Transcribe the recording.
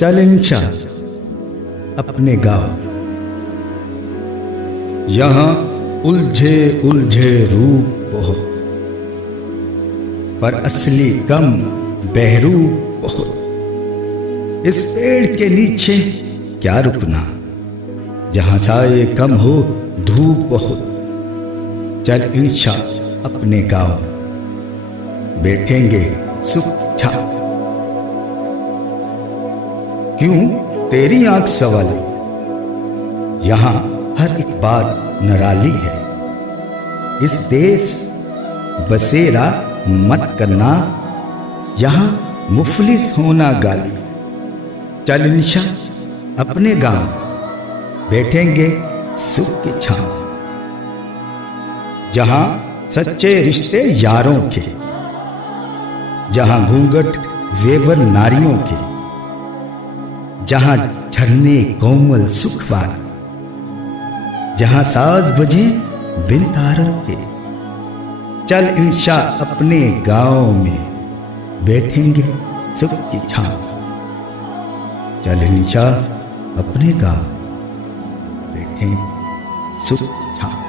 चल इंशा अपने गाँव। यहाँ उलझे उलझे रूप बहुत, पर असली गम बहरूप बहुत। इस पेड़ के नीचे क्या रुकना, जहाँ साए कम हो धूप बहुत। चल इंशा अपने गाँव, बैठेंगे सुख छा। क्यों तेरी आंख सवाल, यहाँ हर एक बात निराली है। इस देश बसेरा मत करना, यहाँ मुफलिस होना गाली। चल इंशा अपने गाँव, बैठेंगे सुख की छांव। जहाँ सच्चे रिश्ते यारों के, जहाँ घूंघट जेवर नारियों के, जहाँ झरने कोमल सुख वाले, जहाँ साज बजे बिन तारों के। चल इंशा अपने गाँव में, बैठेंगे सुख की छांव। चल इंशा अपने गाँव, बैठेंगे सुख की छांव।